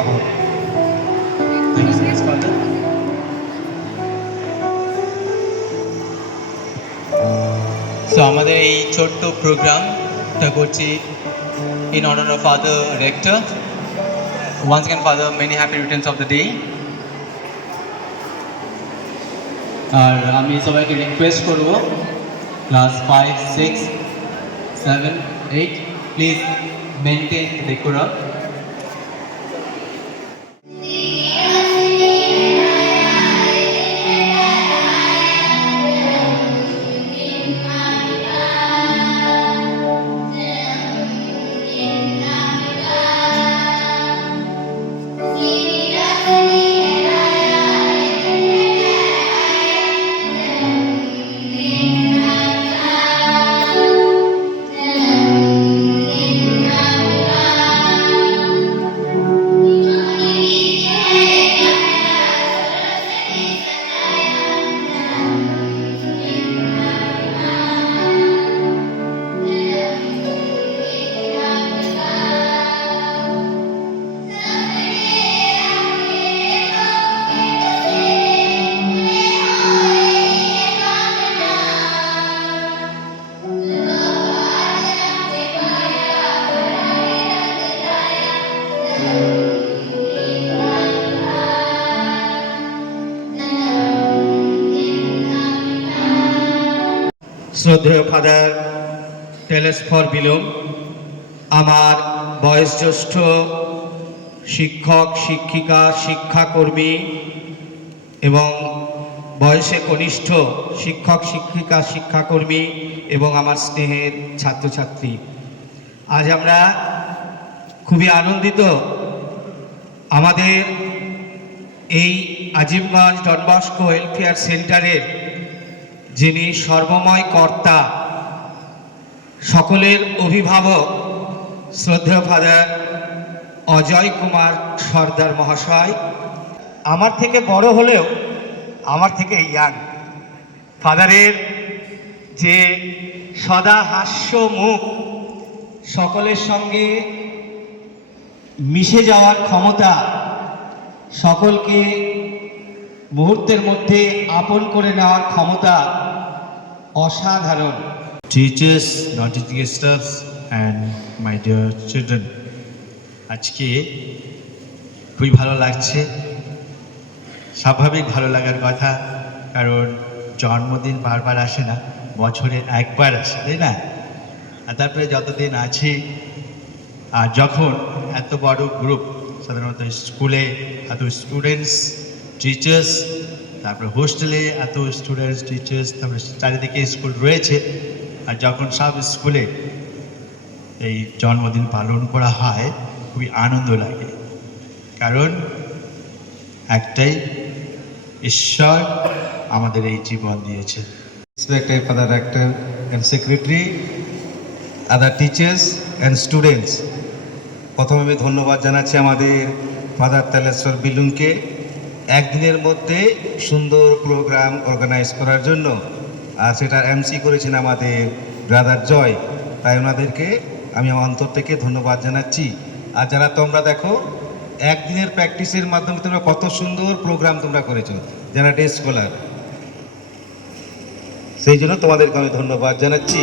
শহর। Thank you so much father. So আমাদের এই ছোট্ট প্রোগ্রামটা করছি in honor of Father Rector. Once again, Father, many happy returns of the day. আর আমি সবাইকে রিকোয়েস্ট করব ক্লাস 5, 6, 7, 8 প্লিজ মেনটেন ডেকোরাম। শ্রদ্ধেয় ফাদার টেলেসফর বিলুম, আমার বয়োজ্যেষ্ঠ শিক্ষক শিক্ষিকা শিক্ষাকর্মী এবং বয়সে কনিষ্ঠ শিক্ষক শিক্ষিকা শিক্ষাকর্মী এবং আমার স্নেহের ছাত্রছাত্রী, আজ আমরা খুবই আনন্দিত আমাদের এই আজিমগঞ্জ ডন বস্কো ওয়েলফেয়ার সেন্টারের যিনি সর্বময় কর্তা, সকলের অভিভাবক শ্রদ্ধেয় ফাদার অজয় কুমার সর্দার মহাশয়, আমার থেকে বড় হলেও আমার থেকে ইয়াং, ফাদারের যে সদা হাস্য মুখ, সকলের সঙ্গে মিশে যাওয়ার ক্ষমতা, সকলকে মুহূর্তের মধ্যে আপন করে নেওয়ার ক্ষমতা অসাধারণ। Teachers, non-teaching staffs and my dear children, আজকে খুবই ভালো লাগছে, স্বাভাবিক ভালো লাগার কথা, কারণ জন্মদিন বারবার আসে না, বছরে একবার আসে, তাই না? আর তারপরে যতদিন আছি, আর যখন এত বড় গ্রুপ, সাধারণত স্কুলে এত স্টুডেন্টস টিচার্স, তারপরে হোস্টেলে এত স্টুডেন্টস টিচার্স, তারপরে চারিদিকে স্কুল রয়েছে, আর যখন সব স্কুলে এই জন্মদিন পালন করা হয় খুবই আনন্দ লাগে, কারণ একটাই, ঈশ্বর আমাদের এই জীবন দিয়েছে। Respected Father Rector and Secretary, other teachers and students, প্রথমে আমি ধন্যবাদ জানাচ্ছি আমাদের ফাদার তেলেশ্বর বিলুমকে একদিনের মধ্যে সুন্দর প্রোগ্রাম অর্গানাইজ করার জন্য, আর সেটা এমসি করেছেন আমাদের ব্রাদার জয়, তাই ওনাদেরকে আমি আমার অন্তর থেকে ধন্যবাদ জানাচ্ছি। আর যারা তোমরা দেখো একদিনের প্র্যাকটিসের মাধ্যমে তোমরা কত সুন্দর প্রোগ্রাম তোমরা করেছো, যারা ডে স্কলার, সেই জন্য তোমাদেরকে আমি ধন্যবাদ জানাচ্ছি।